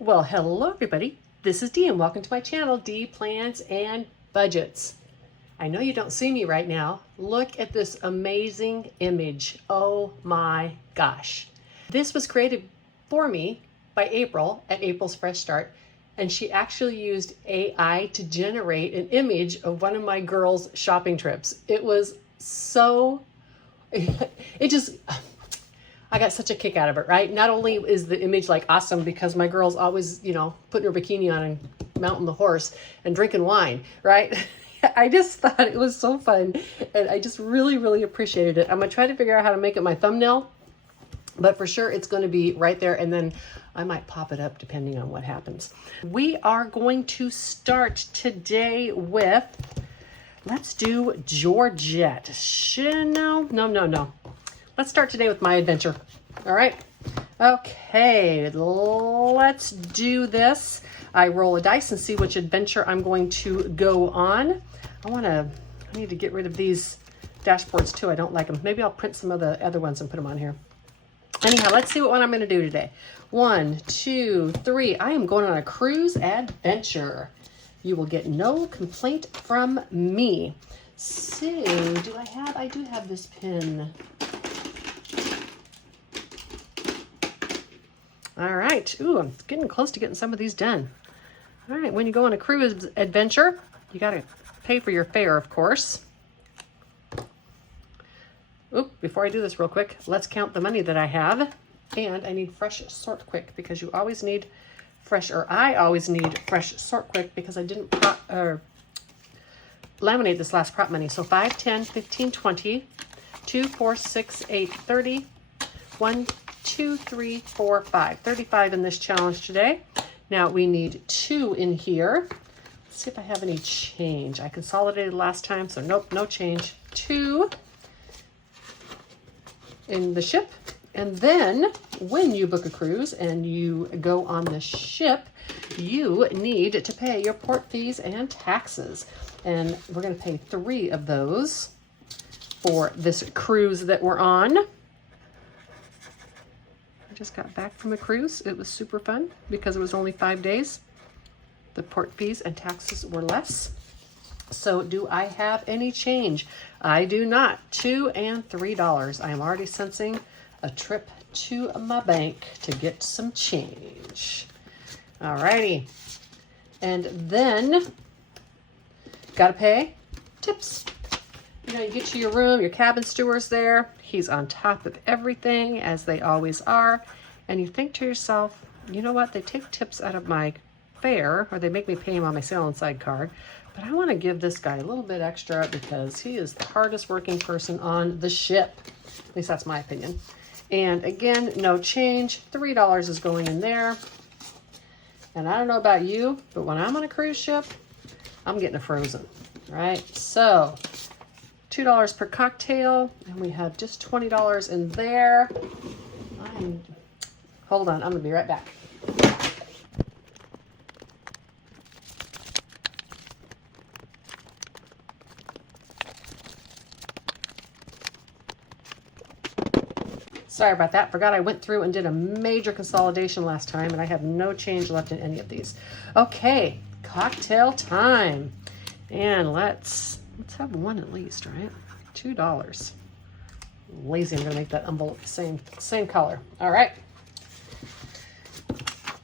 Well, hello everybody. This is Dee and welcome to my channel, Dee Plans and Budgets. I know you don't see me right now. Look at this amazing image. Oh my gosh. This was created for me by April at April's Fresh Start, and she actually used AI to generate an image of one of my girls' shopping trips. It was so, I got such a kick out of it, right? Not only is the image like awesome because my girl's always, putting her bikini on and mounting the horse and drinking wine, right? I just thought it was so fun and I just really appreciated it. I'm gonna try to figure out how to make it my thumbnail, but for sure it's gonna be right there, and then I might pop it up depending on what happens. We are going to start today with, let's do Georgette. No. Let's start today with my adventure. All right. Okay, let's do this. I roll a dice and see which adventure I'm going to go on. I need to get rid of these dashboards too. I don't like them. Maybe I'll print some of the other ones and put them on here. Anyhow, let's see what one I'm going to do today. 1, 2, 3. I am going on a cruise adventure. You will get no complaint from me. So, I do have this pin. All right. Ooh, I'm getting close to getting some of these done. All right. When you go on a cruise adventure, you got to pay for your fare, of course. Oop, before I do this real quick, let's count the money that I have. And I need fresh sort quick because you always need fresh, or I always need fresh sort quick because I didn't laminate this last prop money. So 5, 10, 15, 20, 2, 4, 6, 8, 30, 1, 2, 3, 4, 5. 35 in this challenge today. Now we need 2 in here. Let's see if I have any change. I consolidated last time, so nope, no change. 2 in the ship. And then when you book a cruise and you go on the ship, you need to pay your port fees and taxes. And we're going to pay 3 of those for this cruise that we're on. Just got back from a cruise. It was super fun because it was only 5 days. The port fees and taxes were less. So do I have any change? I do not. $2 and $3. I am already sensing a trip to my bank to get some change. Alrighty. And then gotta pay tips. You get to your room, your cabin steward's there. He's on top of everything, as they always are. And you think to yourself, you know what? They take tips out of my fare, or they make me pay him on my Sail Inside card. But I want to give this guy a little bit extra because he is the hardest working person on the ship. At least that's my opinion. And again, no change. $3 is going in there. And I don't know about you, but when I'm on a cruise ship, I'm getting a frozen, right? So $2 per cocktail, and we have just $20 in there. Hold on, I'm gonna be right back. Sorry about that. Forgot I went through and did a major consolidation last time, and I have no change left in any of these. Okay, cocktail time. And let's have one at least, right? $2. Lazy, I'm gonna make that envelope the same color. All right.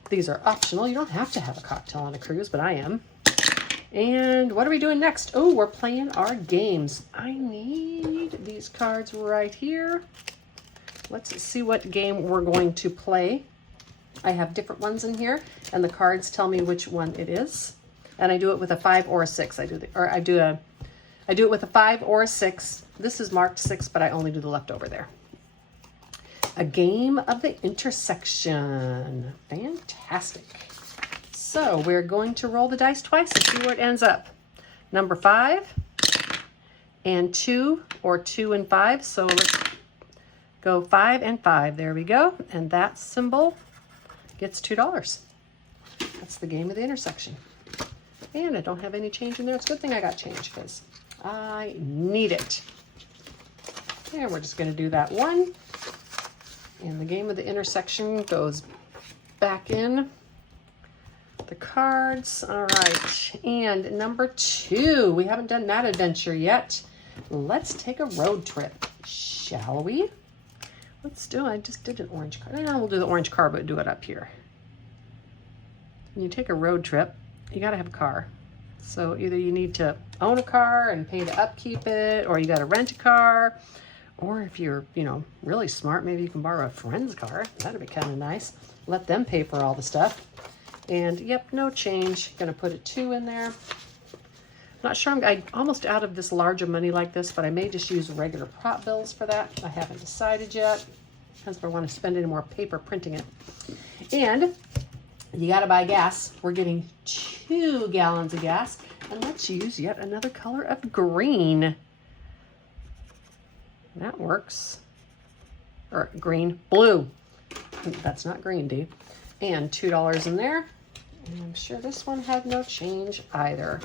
These are optional. You don't have to have a cocktail on a cruise, but I am. And what are we doing next? Oh, we're playing our games. I need these cards right here. Let's see what game we're going to play. I have different ones in here, and the cards tell me which one it is. And I do it with a 5 or a 6. I do it with a 5 or a 6. This is marked 6, but I only do the leftover there. A game of the intersection. Fantastic. So we're going to roll the dice twice and see where it ends up. Number 5 and 2, or 2 and 5. So let's go 5 and 5. There we go. And that symbol gets $2. That's the game of the intersection. And I don't have any change in there. It's a good thing I got change because I need it. And we're just going to do that one. And the game of the intersection goes back in the cards. All right, and number 2, we haven't done that adventure yet. Let's take a road trip, shall we? Let's do it. I just did an orange card. We'll do the orange card, but do it up here. When you take a road trip, you got to have a car. So either you need to own a car and pay to upkeep it, or you got to rent a car, or if you're, you know, really smart, maybe you can borrow a friend's car. That'd be kind of nice. Let them pay for all the stuff. And yep, no change. Gonna put a 2 in there. Not sure, I'm almost out of this larger money like this, but I may just use regular prop bills for that. I haven't decided yet. Depends if I want to spend any more paper printing it. And you got to buy gas. We're getting 2 gallons of gas. And let's use yet another color of green. That works. Or green, blue. That's not green, D. And $2 in there. And I'm sure this one had no change either.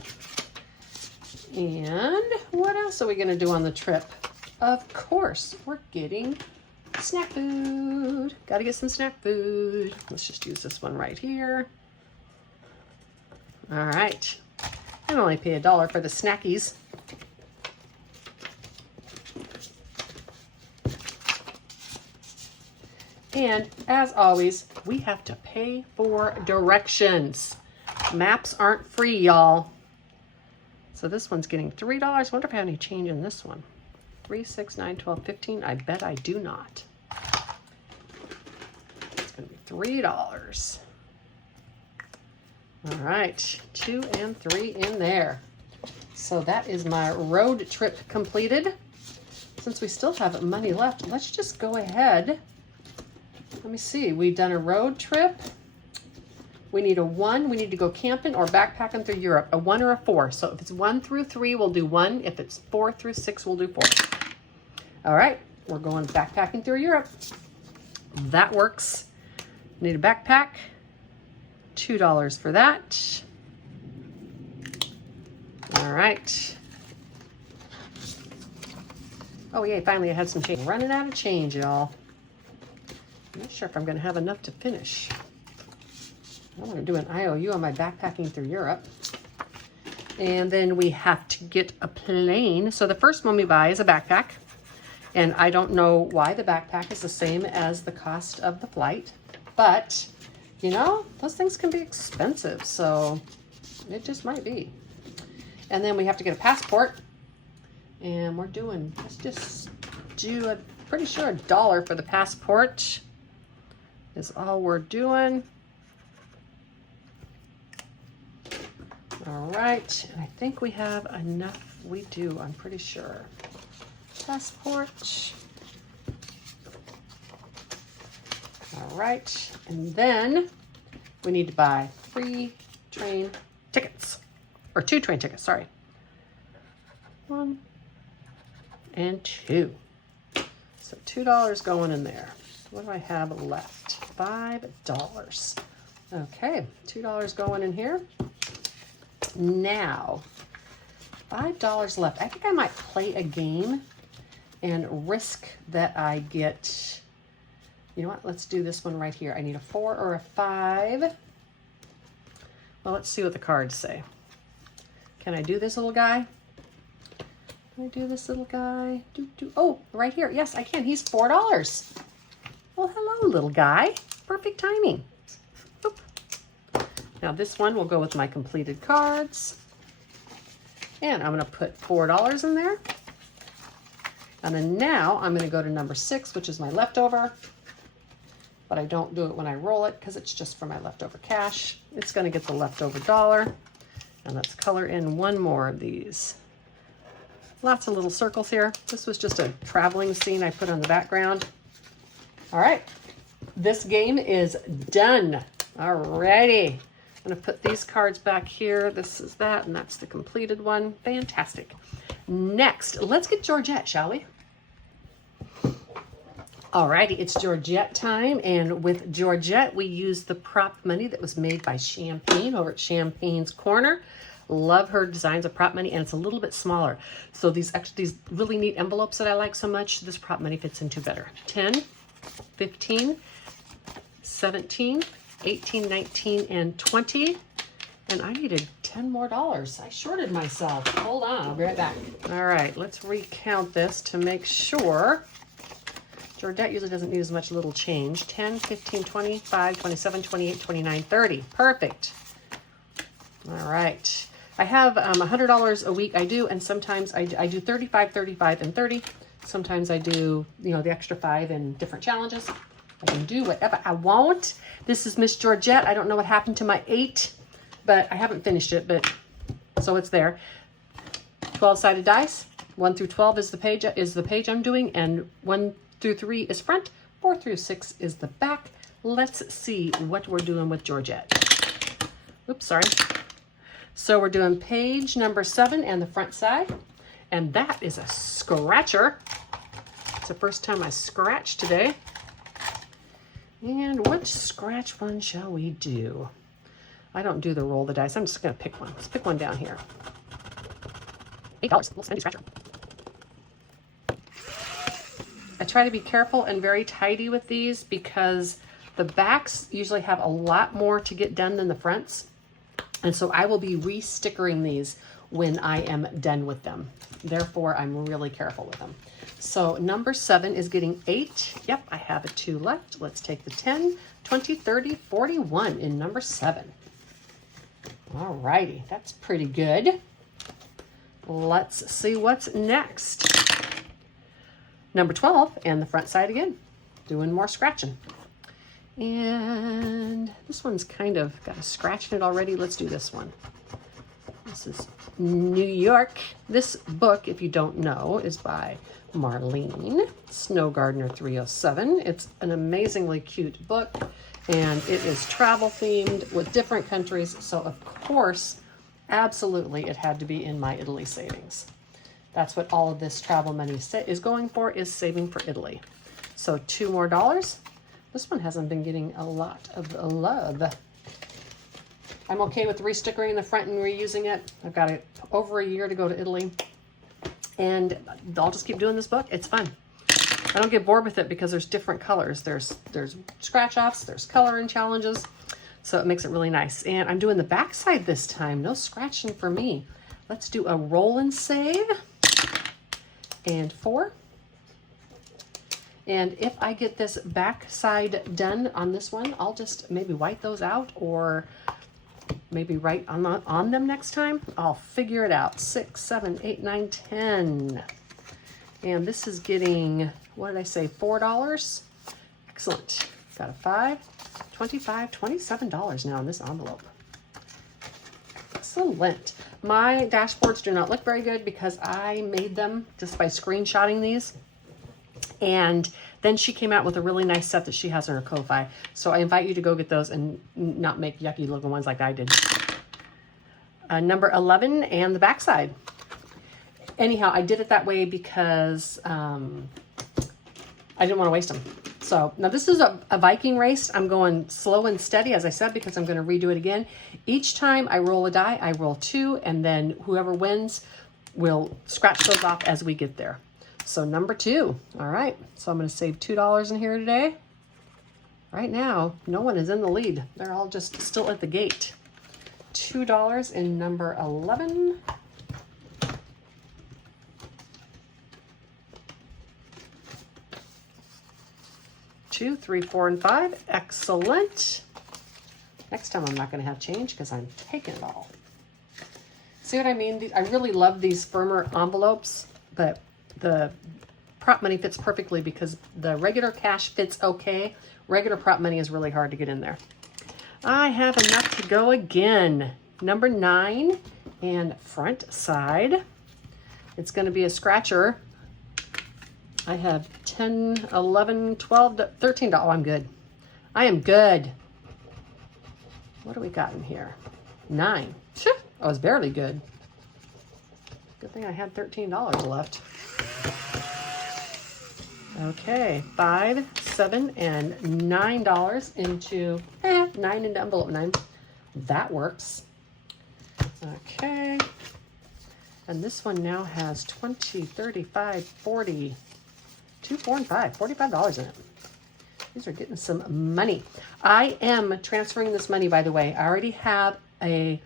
And what else are we going to do on the trip? Of course, we're getting snack food. Got to get some snack food. Let's just use this one right here. All right. I only pay $1 for the snackies. And as always, we have to pay for directions. Maps aren't free, y'all. So this one's getting $3. I wonder if I have any change in this one. 3, 6, 9, 12, 15. I bet I do not. It's going to be $3. All right, 2 and 3 in there. So that is my road trip completed. Since we still have money left, let's just go ahead. Let me see. We've done a road trip. We need a 1. We need to go camping or backpacking through Europe. A 1 or a 4. So if it's 1 through 3, we'll do 1. If it's 4 through 6, we'll do 4. All right. We're going backpacking through Europe. That works. Need a backpack. $2 for that. All right. Oh, yay. Finally, I had some change. Running out of change, y'all. I'm not sure if I'm going to have enough to finish. I want to do an IOU on my backpacking through Europe. And then we have to get a plane. So the first one we buy is a backpack. And I don't know why the backpack is the same as the cost of the flight. But, you know, those things can be expensive. So it just might be. And then we have to get a passport. And we're doing, let's just do pretty sure $1 for the passport is all we're doing. All right, and I think we have enough. We do, I'm pretty sure. Passport. All right, and then we need to buy 3 train tickets, or 2 train tickets, sorry. 1 and 2. So $2 going in there. What do I have left? $5. Okay, $2 going in here. Now, $5 left. I think I might play a game and risk that I get, you know what, let's do this one right here. I need a 4 or a 5. Well, let's see what the cards say. Can I do this little guy? Can I do this little guy? Oh, right here. Yes, I can. He's $4. Well, hello, little guy. Perfect timing. Oop. Now this one will go with my completed cards. And I'm going to put $4 in there. And then now I'm going to go to number 6, which is my leftover. But I don't do it when I roll it because it's just for my leftover cash. It's going to get the leftover $1. And let's color in 1 more of these. Lots of little circles here. This was just a traveling scene I put on the background. All right, this game is done. Alrighty, I'm gonna put these cards back here. This is that, and that's the completed one. Fantastic. Next, let's get Georgette, shall we? Alrighty, it's Georgette time, and with Georgette, we used the prop money that was made by Champagne over at Champagne's Corner. Love her designs of prop money, and it's a little bit smaller. So these really neat envelopes that I like so much, this prop money fits into better. 10, 15, 17, 18, 19, and 20. And I needed $10 more. I shorted myself. Hold on, I'll be right back. All right, let's recount this to make sure. Georgette usually doesn't need as much little change. 10, 15, 25, 27, 28, 29, 30. Perfect. All right. I have $100 a week I do, and sometimes I do 35, 35, and 30. Sometimes I do, you know, the extra 5 in different challenges. I can do whatever I want. This is Miss Georgette. I don't know what happened to my 8, but I haven't finished it, but so it's there. 12-sided dice. 1 through 12 is the page I'm doing, and 1 through 3 is front, 4 through 6 is the back. Let's see what we're doing with Georgette. Oops, sorry. So we're doing page number 7 and the front side, and that is a scratcher. It's the first time I scratched today. And which scratch one shall we do? I don't do the roll the dice. I'm just going to pick one. Let's pick one down here. $8, little spendy scratcher. I try to be careful and very tidy with these because the backs usually have a lot more to get done than the fronts. And so I will be re-stickering these when I am done with them. Therefore, I'm really careful with them. So number 7 is getting 8. Yep, I have a 2 left. Let's take the 10, 20, 30, 41 in number 7. All righty, that's pretty good. Let's see what's next. Number 12 and the front side again, doing more scratching. And this one's kind of got a scratch in it already. Let's do this one. This is New York. This book, if you don't know, is by Marlene, Snow Gardener 307. It's an amazingly cute book, and it is travel themed with different countries. So of course, absolutely, it had to be in my Italy savings. That's what all of this travel money is going for, is saving for Italy. So $2 more. This one hasn't been getting a lot of love. I'm okay with re-stickering the front and reusing it. I've got over a year to go to Italy, and I'll just keep doing this book. It's fun. I don't get bored with it because there's different colors. There's scratch offs, there's coloring challenges, so it makes it really nice. And I'm doing the back side this time. No scratching for me. Let's do a roll and save. And 4. And if I get this back side done on this one, I'll just maybe white those out or maybe write on them next time. I'll figure it out. 6, 7, 8, 9, 10. And this is getting, what did I say, $4? Excellent. Got a 5, 25, $27 now in this envelope. Excellent. My dashboards do not look very good because I made them just by screenshotting these. And then she came out with a really nice set that she has in her Ko-Fi. So I invite you to go get those and not make yucky looking ones like I did. Number 11 and the backside. Anyhow, I did it that way because I didn't want to waste them. So now this is a Viking race. I'm going slow and steady, as I said, because I'm going to redo it again. Each time I roll a die, I roll 2, and then whoever wins will scratch those off as we get there. So number 2. All right. So I'm going to save $2 in here today. Right now, no one is in the lead. They're all just still at the gate. $2 in number 11. Two, 3, 4, and 5. Excellent. Next time I'm not going to have change because I'm taking it all. See what I mean? I really love these firmer envelopes, but the prop money fits perfectly because the regular cash fits okay. Regular prop money is really hard to get in there. I have enough to go again. Number 9 and front side. It's going to be a scratcher. I have 10, 11, 12, 13. Oh, I'm good. I am good. What do we got in here? 9. I was barely good. Good thing I had $13 left. Okay, 5, 7, and $9 into 9 into envelope 9. That works. Okay. And this one now has 20, 35, 40, 2, 4, and 5. $45 in it. These are getting some money. I am transferring this money, by the way. I already have a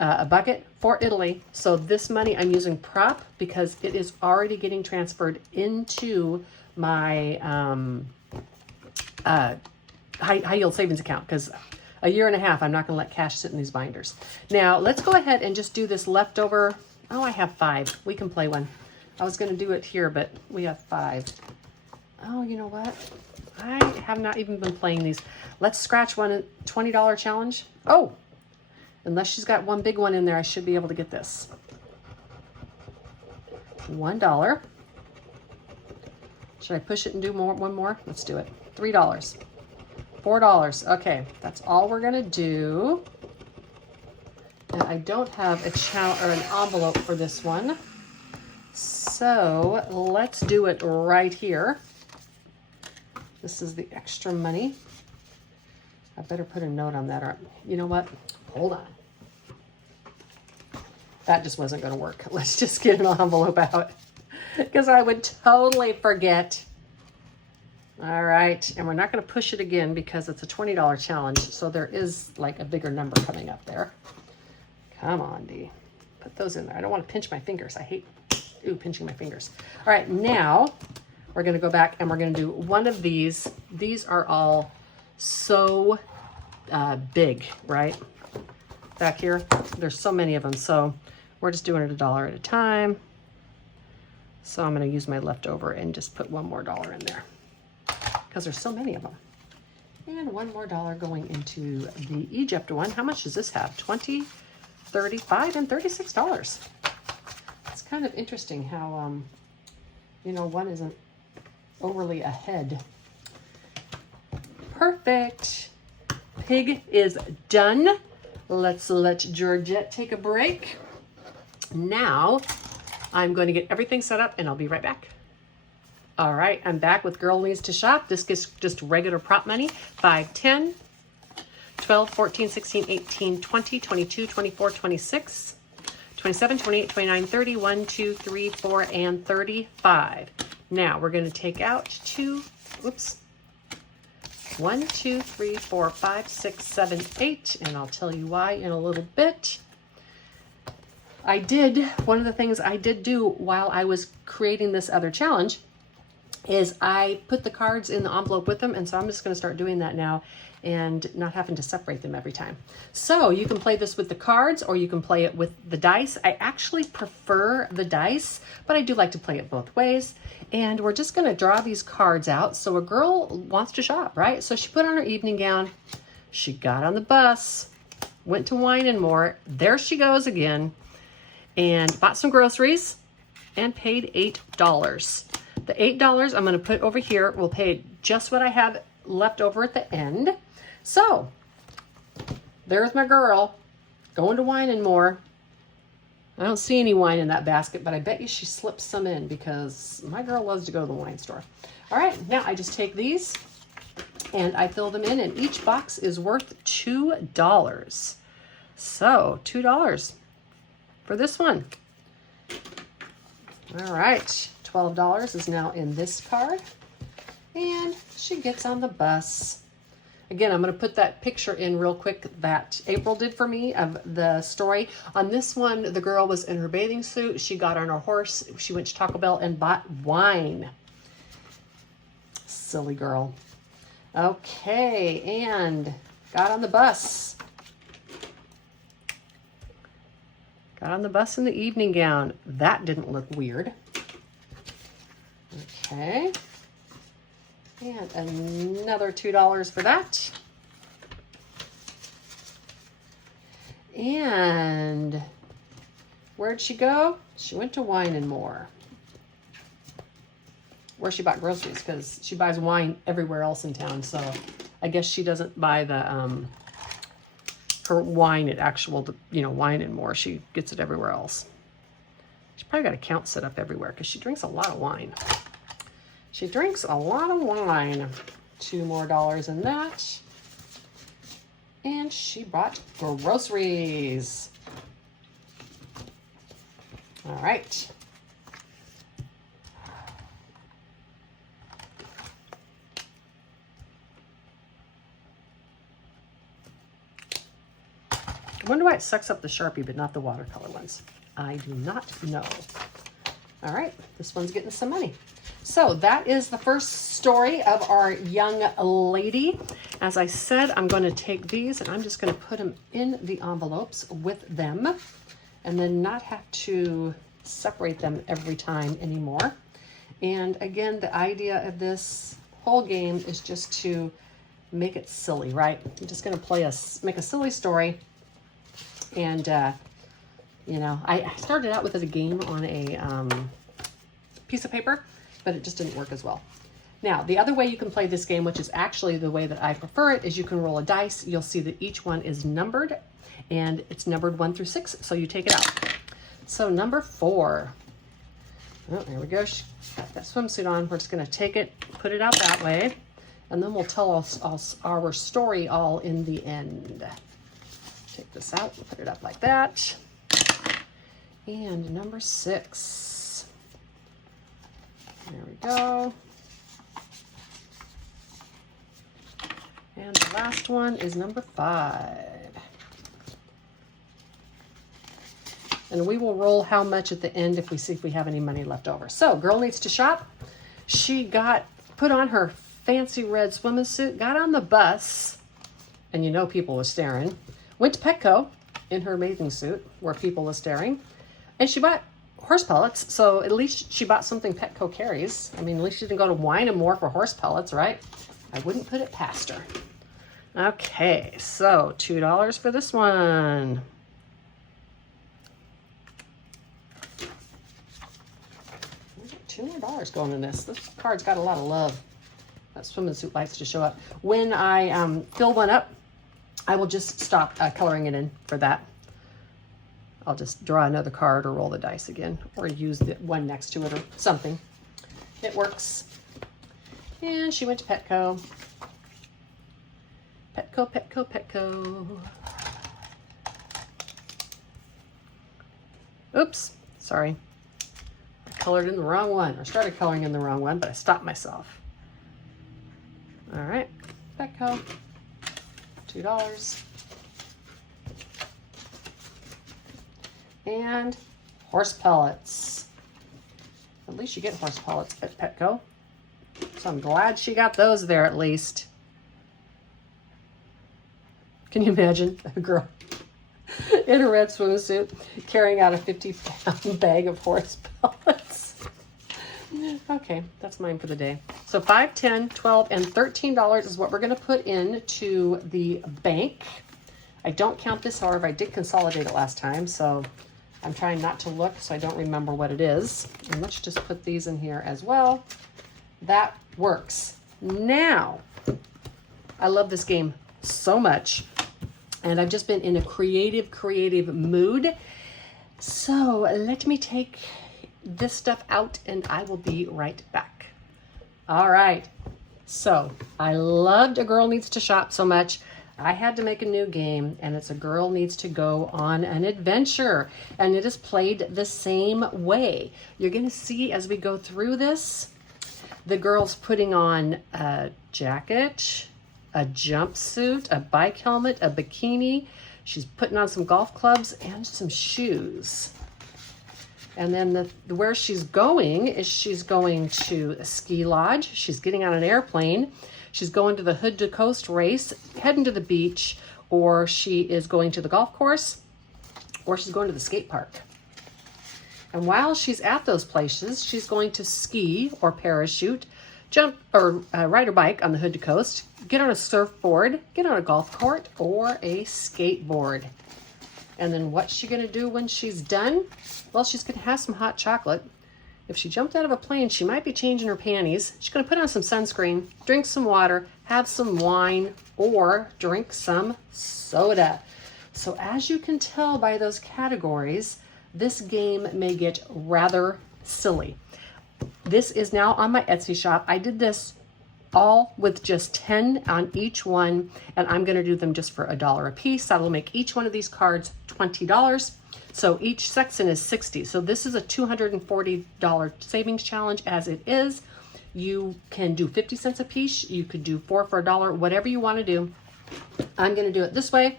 a bucket for Italy. So this money I'm using prop because it is already getting transferred into my high yield savings account, because a year and a half I'm not going to let cash sit in these binders. Now let's go ahead and just do this leftover. Oh, I have 5. We can play one. I was going to do it here, but we have 5. Oh, you know what? I have not even been playing these. Let's scratch one $20 challenge. Oh, unless she's got one big one in there, I should be able to get this. $1. Should I push it and do one more? Let's do it. $3. $4. Okay, that's all we're gonna do. And I don't have an envelope for this one. So let's do it right here. This is the extra money. I better put a note on that, or you know what? Hold on. That just wasn't gonna work. Let's just get an envelope out because I would totally forget. All right, and we're not gonna push it again because it's a $20 challenge, so there is like a bigger number coming up there. Come on, Dee. Put those in there. I don't want to pinch my fingers. I hate pinching my fingers. All right, now we're gonna go back and we're gonna do one of these. These are all so big, right? Back here, there's so many of them, so we're just doing it $1 at a time. So I'm gonna use my leftover and just put one more $1 in there because there's so many of them. And one more $1 going into the Egypt one. How much does this have? 20, 35, and $36. It's kind of interesting how, you know, one isn't overly ahead. Perfect. Pig is done. Let's let Georgette take a break. Now I'm going to get everything set up and I'll be right back. All right, I'm back with Girl Needs to Shop. This gets just regular prop money. 5, 10, 12, 14, 16, 18, 20, 22, 24, 26, 27, 28, 29, 30, 1, 2, 3, 4, and 35. Now we're going to take out 1, 2, 3, 4, 5, 6, 7, 8, and I'll tell you why in a little bit. One of the things I did do while I was creating this other challenge is I put the cards in the envelope with them, and so I'm just going to start doing that now and not having to separate them every time. So you can play this with the cards or you can play it with the dice. I actually prefer the dice, but I do like to play it both ways. And we're just going to draw these cards out. So a girl wants to shop, right? So she put on her evening gown, she got on the bus, went to Wine and More. There she goes again, and bought some groceries and paid $8. The $8 I'm going to put over here will pay just what I have left over at the end. So there's my girl going to Wine and More. I don't see any wine in that basket, but I bet you she slipped some in because my girl loves to go to the wine store. All right, now I just take these and I fill them in, and each box is worth $2. So $2 for this one. All right. $12 is now in this card, and she gets on the bus. Again, I'm going to put that picture in real quick that April did for me of the story. On this one, the girl was in her bathing suit. She got on her horse. She went to Taco Bell and bought wine. Silly girl. Okay, and got on the bus. Got on the bus in the evening gown. That didn't look weird. Okay, and another $2 for that. And where'd she go? She went to Wine and More, where she bought groceries, because she buys wine everywhere else in town. So I guess she doesn't buy the her wine at actual, Wine and More. She gets it everywhere else. She's probably got accounts set up everywhere because she drinks a lot of wine. She drinks a lot of wine. $2 more in that. And she bought groceries. All right. wonder why it sucks up the Sharpie, but not the watercolor ones. I do not know. All right, this one's getting some money. So that is the first story of our young lady. As I said, I'm going to take these and I'm just going to put them in the envelopes with them and then not have to separate them every time anymore. And again, the idea of this whole game is just to make it silly, right? I'm just going to make a silly story. And, you know, I started out with it a game on a piece of paper, but it just didn't work as well. Now, the other way you can play this game, which is actually the way that I prefer it, is you can roll a dice. You'll see that each one is numbered, and it's numbered 1 through 6, so you take it out. So number 4. Oh, there we go. She got that swimsuit on. We're just going to take it, put it out that way, and then we'll tell us our story all in the end. Take this out and put it up like that. And number 6. There we go. And the last one is number 5. And we will roll how much at the end if we see if we have any money left over. So, girl needs to shop. She put on her fancy red swimming suit, got on the bus, and you know people were staring. Went to Petco in her bathing suit where people were staring. And she bought horse pellets, so at least she bought something Petco carries. I mean, at least she didn't go to Wine and More for horse pellets, right? I wouldn't put it past her. Okay, so $2 for this one. $2 more going in this. This card's got a lot of love. That swimming suit likes to show up. When I fill one up, I will just stop coloring it in for that. I'll just draw another card or roll the dice again or use the one next to it or something. It works. And she went to Petco. Petco, Petco, Petco. Oops, sorry. I colored in the wrong one or started coloring in the wrong one, but I stopped myself. All right, Petco, $2. And horse pellets. At least you get horse pellets at Petco. So I'm glad she got those there at least. Can you imagine a girl in a red swimsuit carrying out a 50-pound bag of horse pellets? Okay, that's mine for the day. So $5, $10, $12, and $13 is what we're going to put into the bank. I don't count this, however, I did consolidate it last time, so I'm trying not to look so I don't remember what it is. And let's just put these in here as well. That works. Now, I love this game so much, and I've just been in a creative mood. So let me take this stuff out and I will be right back. All right. So I loved A Girl Needs to Shop so much. I had to make a new game, and it's A Girl Needs to Go on an Adventure, and it is played the same way. You're going to see as we go through this, the girl's putting on a jacket, a jumpsuit, a bike helmet, a bikini. She's putting on some golf clubs and some shoes. And then where she's going is she's going to a ski lodge. She's getting on an airplane. She's going to the Hood to Coast race, heading to the beach, or she is going to the golf course, or she's going to the skate park. And while she's at those places, she's going to ski or parachute, jump or ride her bike on the Hood to Coast, get on a surfboard, get on a golf cart, or a skateboard. And then what's she going to do when she's done? Well, she's going to have some hot chocolate. If she jumped out of a plane, she might be changing her panties. She's going to put on some sunscreen, drink some water, have some wine, or drink some soda. So as you can tell by those categories, this game may get rather silly. This is now on my Etsy shop. I did this all with just 10 on each one, and I'm going to do them just for $1 a piece. That'll make each one of these cards $20. So each section is $60. So this is a $240 savings challenge as it is. You can do 50 cents a piece. You could do 4 for $1, whatever you want to do. I'm going to do it this way.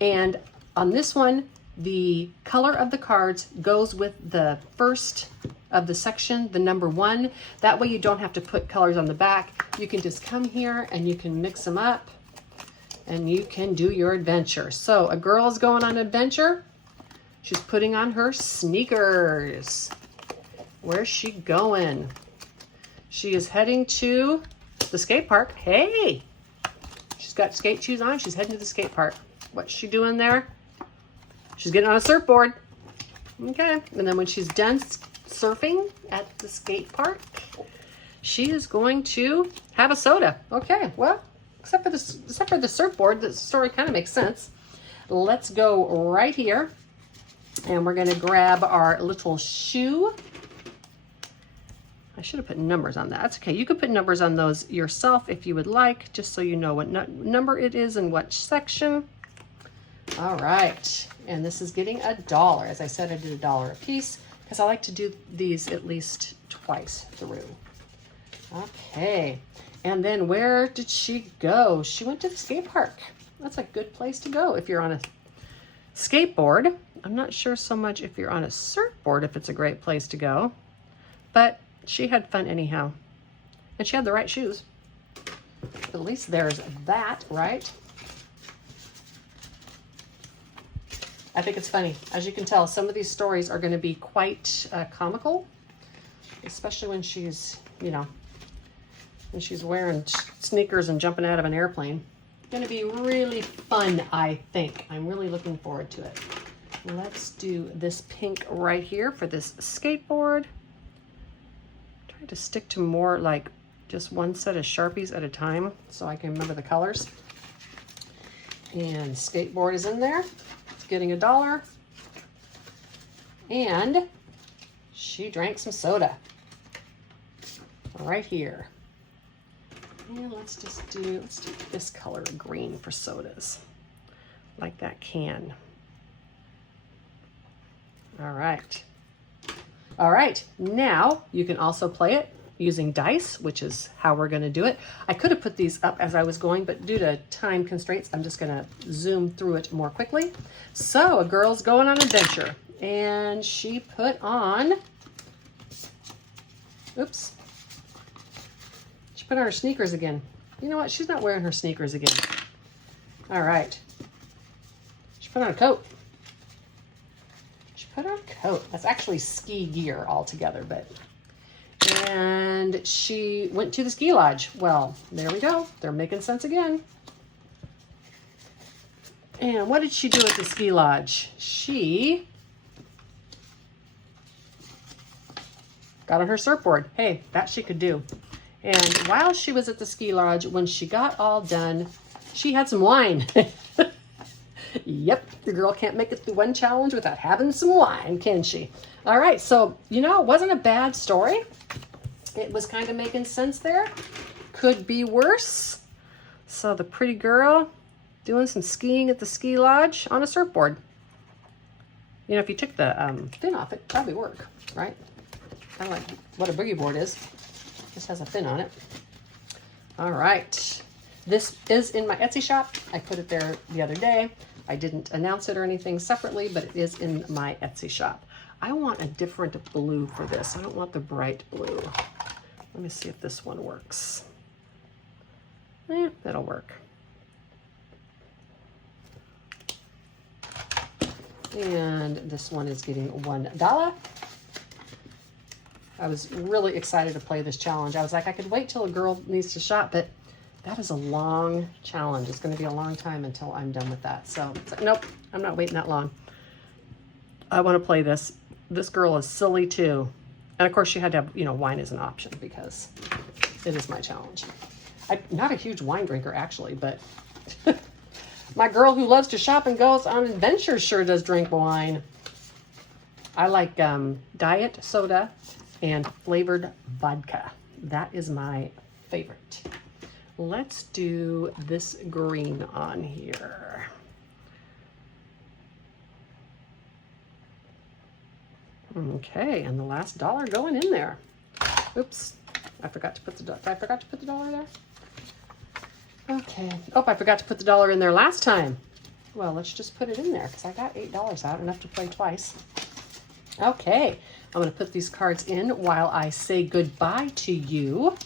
And On this one, the color of the cards goes with the first of the section, the number 1. That way you don't have to put colors on the back. You can just come here and you can mix them up and you can do your adventure. So a girl's going on an adventure. She's putting on her sneakers. Where's she going? She is heading to the skate park. Hey, she's got skate shoes on. She's heading to the skate park. What's she doing there? She's getting on a surfboard. Okay, and then when she's done surfing at the skate park, she is going to have a soda. Okay, well, except for the surfboard, the story kind of makes sense. Let's go right here, and we're going to grab our little shoe. I should have put numbers on that. That's okay. You could put numbers on those yourself if you would like, just so you know what number it is in what section. All right, and this is getting $1. As I said, I did $1 a piece because I like to do these at least twice through. Okay, and then where did she go? She went to the skate park. That's a good place to go if you're on a skateboard. I'm not sure so much if you're on a surfboard if it's a great place to go, but she had fun anyhow, and she had the right shoes. At least there's that, right? I think it's funny. As you can tell, some of these stories are going to be quite comical, especially when she's, you know, when she's wearing sneakers and jumping out of an airplane. Going to be really fun, I think. I'm really looking forward to it. Let's do this pink right here for this skateboard. Try to stick to more like just one set of Sharpies at a time so I can remember the colors. And skateboard is in there. Getting $1, and she drank some soda right here. And let's do this color green for sodas, like that can. All right. Now you can also play it using dice, which is how we're going to do it. I could have put these up as I was going, but due to time constraints, I'm just going to zoom through it more quickly. So a girl's going on an adventure, and she put on, oops, she put on her sneakers again. You know what? She's not wearing her sneakers again. All right. She put on a coat. She put on a coat. That's actually ski gear altogether, but and she went to the ski lodge. Well, there we go. They're making sense again. And what did she do at the ski lodge? She got on her surfboard. Hey, that she could do. And while she was at the ski lodge, when she got all done, she had some wine. Yep, the girl can't make it through one challenge without having some wine, can she? All right, so, you know, it wasn't a bad story. It was kind of making sense there. Could be worse. So the pretty girl doing some skiing at the ski lodge on a surfboard. You know, if you took the fin off, it'd probably work, right? Kind of like what a boogie board is. Just has a fin on it. All right. This is in my Etsy shop. I put it there the other day. I didn't announce it or anything separately, but it is in my Etsy shop. I want a different blue for this. I don't want the bright blue. Let me see if this one works. That'll work. And this one is getting $1. I was really excited to play this challenge. I was like, I could wait till a girl needs to shop, but that is a long challenge. It's going to be a long time until I'm done with that. So, nope, I'm not waiting that long. I want to play this. This girl is silly too. And of course she had to have, you know, wine as an option because it is my challenge. I'm not a huge wine drinker actually, but my girl who loves to shop and goes on adventures sure does drink wine. I like diet soda and flavored vodka. That is my favorite. Let's do this green on here. Okay, and the last $1 going in there. Oops, I forgot to put the $1 there. Okay. Oh, I forgot to put the $1 in there last time. Well, let's just put it in there because I got $8 out, enough to play twice. Okay, I'm going to put these cards in while I say goodbye to you.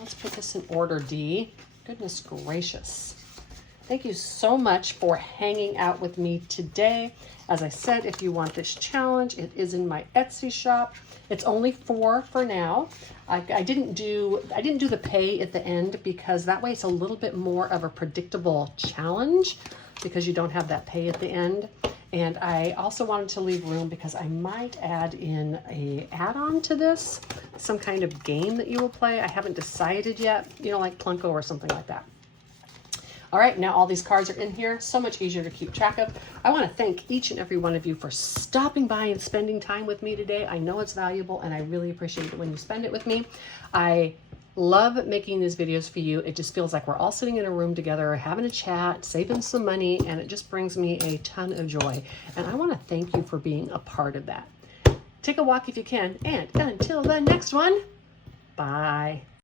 Let's put this in order, Dee. Goodness gracious. Thank you so much for hanging out with me today. As I said, if you want this challenge, it is in my Etsy shop. It's only 4 for now. I didn't do the pay at the end because that way it's a little bit more of a predictable challenge because you don't have that pay at the end. And I also wanted to leave room because I might add in a add-on to this, some kind of game that you will play. I haven't decided yet, you know, like Plunko or something like that. All right, now all these cards are in here, so much easier to keep track of. I want to thank each and every one of you for stopping by and spending time with me today. I know it's valuable and I really appreciate it when you spend it with me. I love making these videos for you. It just feels like we're all sitting in a room together, having a chat, saving some money, and it just brings me a ton of joy. And I want to thank you for being a part of that. Take a walk if you can, and until the next one, bye.